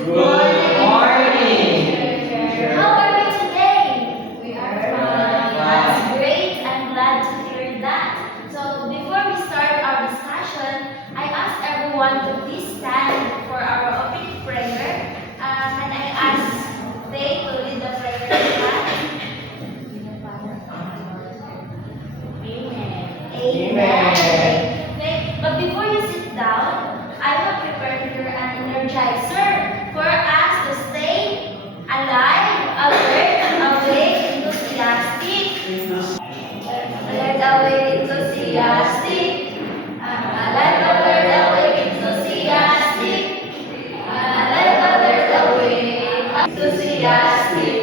Good morning. How are we today? We are fine. That's great. I'm glad to hear that. So before we start our discussion, I ask everyone to please stand for our opening prayer. And I ask they to lead the prayer. Amen. Amen. Okay. But before you sit down, I have prepared here an energizer for us to stay alive, alert, awake, enthusiastic. Alert, awake, enthusiastic. Alert, alert, awake, enthusiastic. Alert, alert, awake, enthusiastic.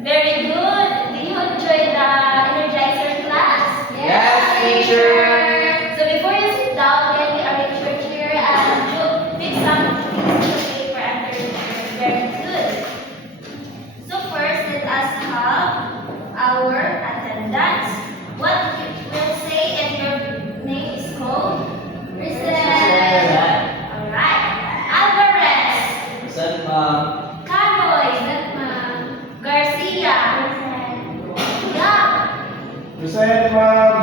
Very good. Do you enjoy the energizer class? Yes, teacher. So before you sit down, can we arrange your chair and pick some pieces of paper under your chair? Very good. So first, let us have our attendance. What will say if your name is called? Present. Alright. Alvarez. Present, ma'am. Canoy. Present, ma'am. Garcia. Present. Yap. Present, ma'am.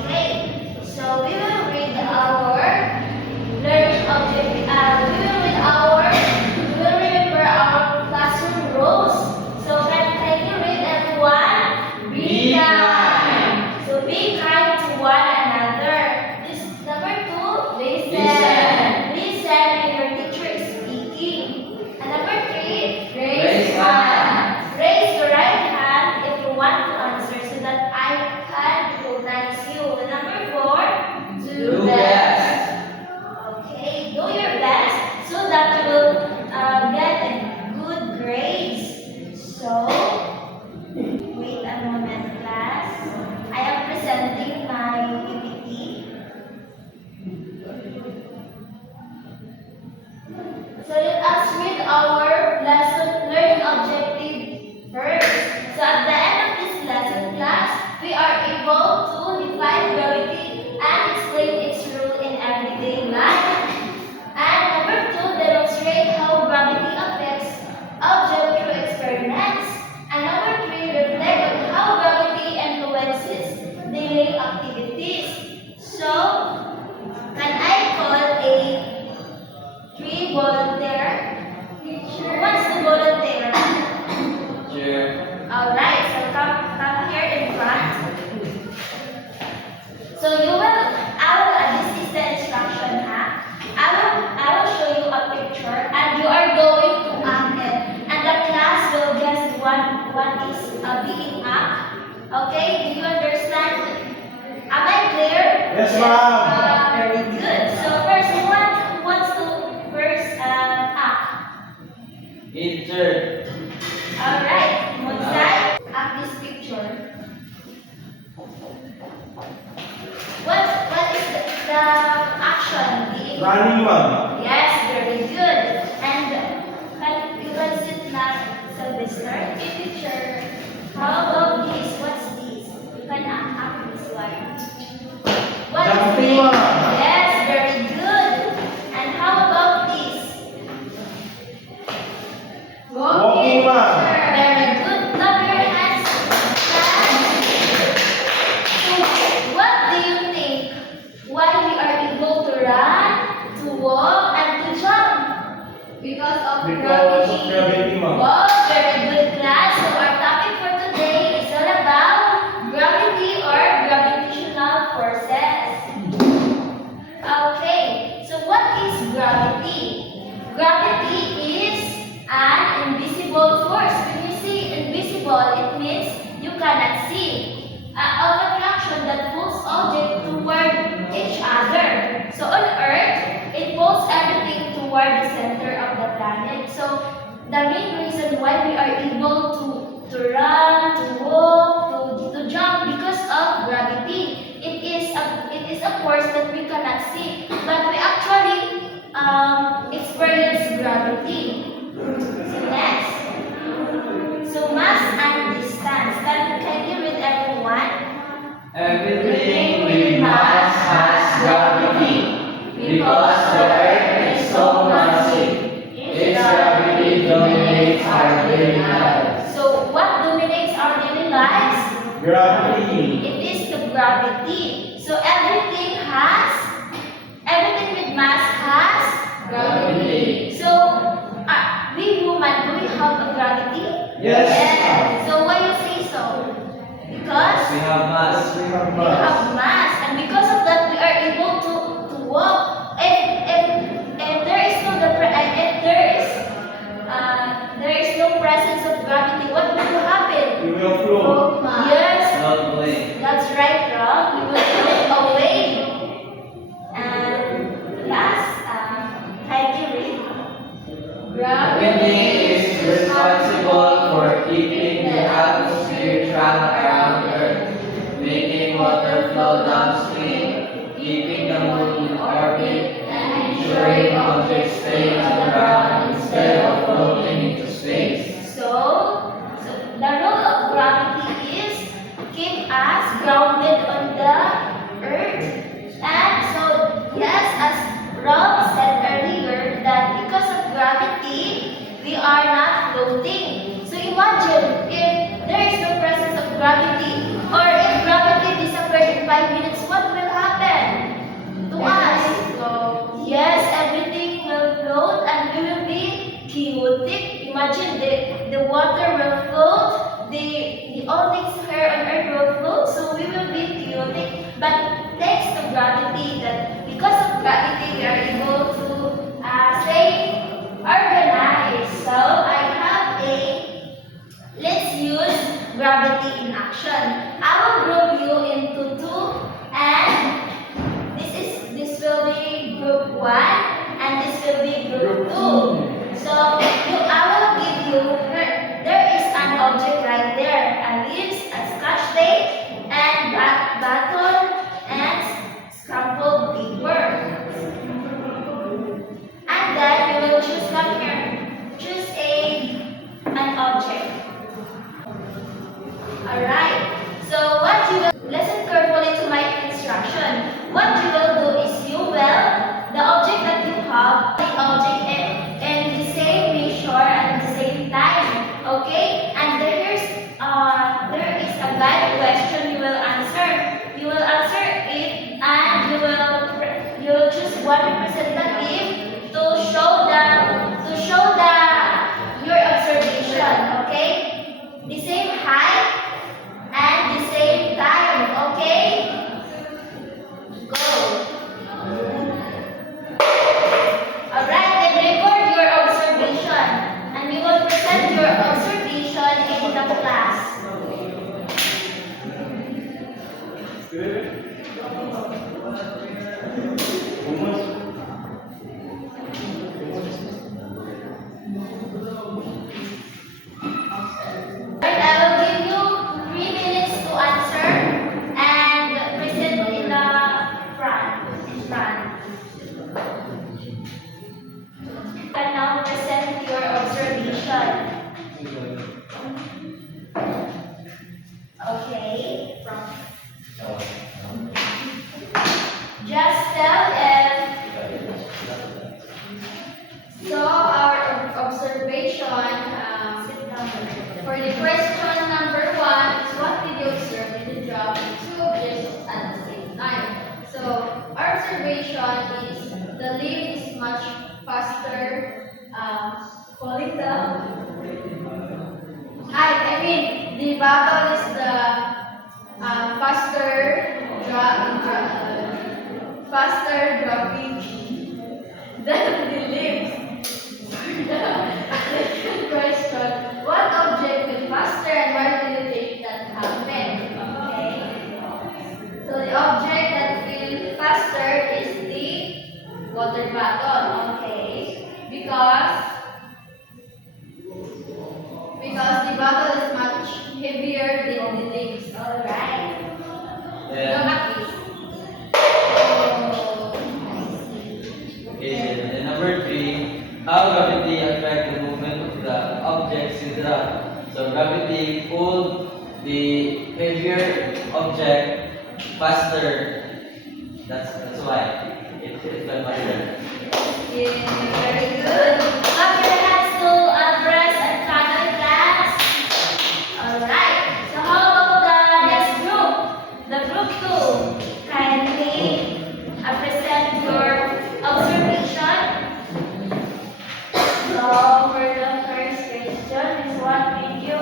Okay, so we will read our learning object. We will remember our classroom rules. So can you read everyone? Be kind. So be kind to one another. This number 2. Listen. Listen when your teacher is speaking. And number 3. Raise hand. Raise your right hand if you want to answer so that I can recognize you. And number 4. Do best. Okay, do your best so that you will get good grades. So, wait a moment, class. I am presenting my PPT. So let us read our lesson learning objective first. So at the end of this lesson class, we are able to define gravity and explain its rule in everyday life. And number 2, demonstrate how gravity affects objects through experiments. And number 3, reflect on how gravity influences daily activities. So, can I call a 3 volunteer? Who wants to volunteer? Teacher. Alright, so come here in front. So this is the instruction, huh? I will show you a picture and you are going to act it. And the class will guess what is being act. Okay, do you understand? Am I clear? Yes, ma'am. Very good. So first, who wants to first act? Teacher. Alright, Monsai, act this picture. What is the action being? Running, ma'am. Yes, very good. And you can sit now, Sylvester. Okay, picture. How about this? What's this? You can act this one. What is Jumping, this? ma'am. Yes, very good. And how about this? Walking, ma'am. Very good. Clap your hands. So, what do you think? Why we are able to run, to walk, and to jump? Because of gravity, ma'am. Wow, very good class. So our topic for today is all about gravity or gravitational forces. Okay, so what is gravity? Gravity is an invisible force. When you say invisible, it means you cannot see. Of attraction that pulls objects toward each other. So on Earth, it pulls everything toward the center of the planet. So the main reason why we are able to run, to walk, to jump because of gravity. It is a force that we cannot see, but we actually experience gravity. So next. So mass and distance. Can you read everyone? Everything with mass has gravity because the earth is so massive. Its gravity Yes. So why you say so? Because We have mass. We have we mass. have mass, and because of that, we are able to walk. If there is no if there is no presence of gravity, what will happen? We will flow. Yes, Not way. that's right, Rob. We will float away. And last, Heidi read. Gravity is responsible for keeping the atmosphere trapped around Earth, making water flow downstream, keeping the moon in orbit, and ensuring objects stay on the ground instead of floating into space. So the role of gravity is keep us grounded on the earth. And so, yes, as Rob said earlier, that because of gravity, we are not floating. So imagine if there is no presence of gravity, or if gravity disappeared in 5 minutes, what will happen to us? Yes, everything will float and we will be chaotic. Imagine the water will float, all things here on earth will float, so we will be chaotic. But thanks to gravity, that because of gravity, we are able to stay organized. So I have let's use gravity in action. I will group you into two, and this will be group one, and this will be group two. So I will give you there is an object right there, a leaves, a scotch tape, and baton and scrambled paper. And then you will choose one here. Choose an object. Alright. So what you will listen carefully to my instruction. What you will do is you will the object that you have, the object in the same measure and the same time. Okay? And there is a guide question you will answer. You will answer it, and you will choose one representative to show your observation. Okay? The same height and the same time. Okay? Go. Alright, then record your observation, and you will present your observation in the class. Right, I will give you 3 minutes to answer and present in the front. In front. And now present your observation. Okay. Just tell So our observation for the question number 1 is what did you observe in the drop of two objects at the same time? So our observation is the leaf is much faster falling down. I mean the bottle is the faster dropping than the leaves. Second question, what object will faster and why do you think that happened? Okay. So the object that will faster is the water bottle. Okay. Because the bottle is much heavier than the leaves. alright. Then, At least. okay, and number 3, how gravity affect the movement of the objects in the drop. So gravity pulled the heavier object faster. That's why it fell faster. Very good. Clap your hands to Andres and Karen, class. Alright. So how about the next group? The group 2. Kindly present your observation. So for the first question is what did you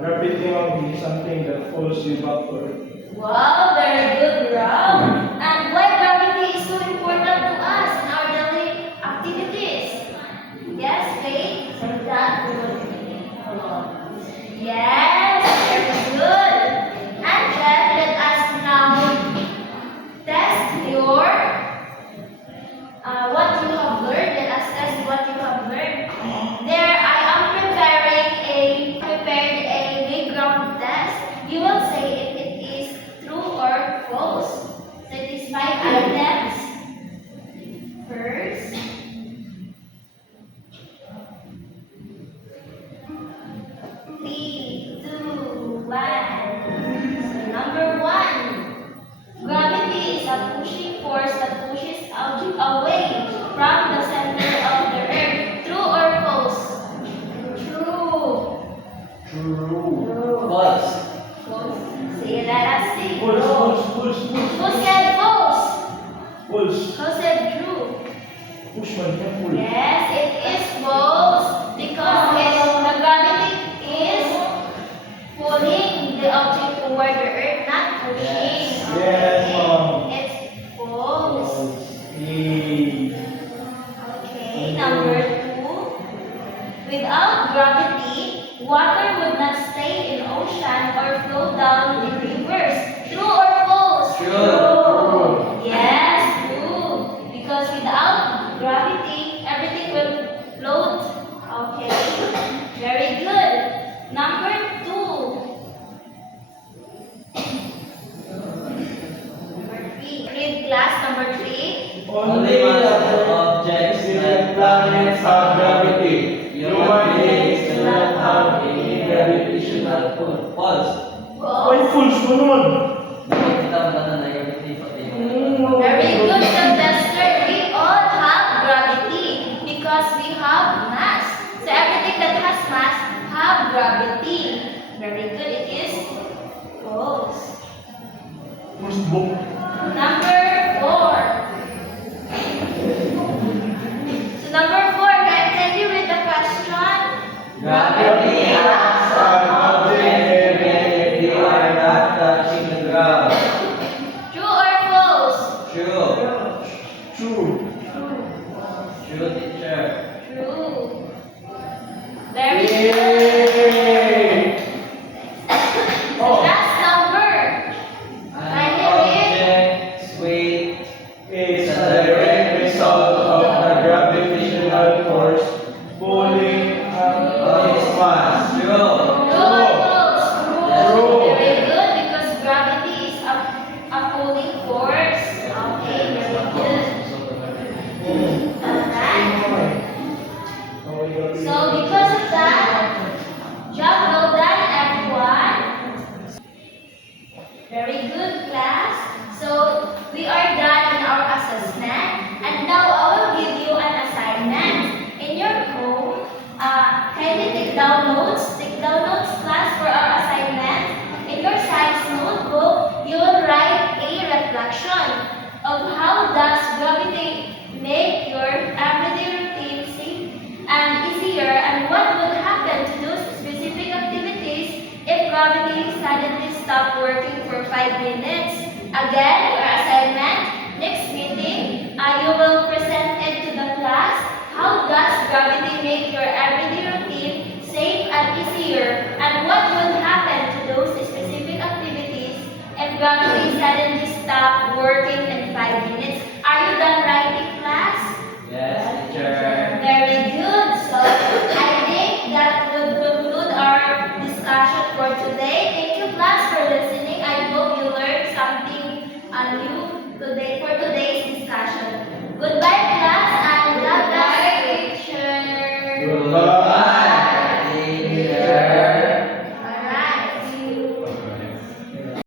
Gravity, ma'am, is something that pulls you backward. Wow, very good, Rob. And why gravity is so important to us in our daily activities? Yes, Faith? So that we will Yes, very good. And then let us now test your what you have learned. Let us test what you have learned. There, I am prepared a background test. You will say if it is true or false. So it is 5 items. First, three, two, one. So number 1, gravity is a pushing force that pushes object away from the center of the earth. True or false? True. True. False. False. Say, let us see. Pulse. Who said false? Pulse. Who said true? Push man, can pull. Yes, it is false because the gravity is pulling the object toward the earth, not pushing. Yes, ma'am. It's false. Okay. Okay, number 2. Without gravity, water would not stay in ocean or flow down in rivers. True or false? True. Yes, true. Because without gravity, everything will float. Okay, very good. Number 2. Number 3. Read class number 3. Only other objects and planets have gravity. Human beings do not have any gravitational pull. False. Ay, pulse mo naman. Kita mo na gravity pati yung Very good, Sylvester. We all have gravity because we have mass. So everything that has mass have gravity. Very good. It is false. Pulse book. Number 4. So number 4, can you read the question? gravity acts on objects even if they are not touching the ground. True or false? True. True. True, teacher. True. Very good. Yay! The last number. An object's weight It's a direct result of the gravitational force pulling on its mass. True. True or false? True. Very good because gravity is a pulling force. Okay, very good. Alright. So because of that, job well done everyone. Very good class. So we are done in our assessment and now I will give you an assignment. In your home, kindly take down notes. Take down notes class for our assignment. In your science notebook, you will write a reflection of how does gravity make your everyday routine safe and easier and what would happen to those specific activities if gravity suddenly stopped working for 5 minutes. Again, your assignment, next meeting, you will present it to the class. How does gravity make your everyday routine safe and easier and what would happen to those specific activities if gravity suddenly stopped working in 5 minutes. Are you done writing, class? Yes, teacher. Very good. So I think that would conclude our discussion for today. Thank you, class, for listening. I hope you learned something new today for today's discussion. Goodbye, class, and God bless you, teacher. Goodbye.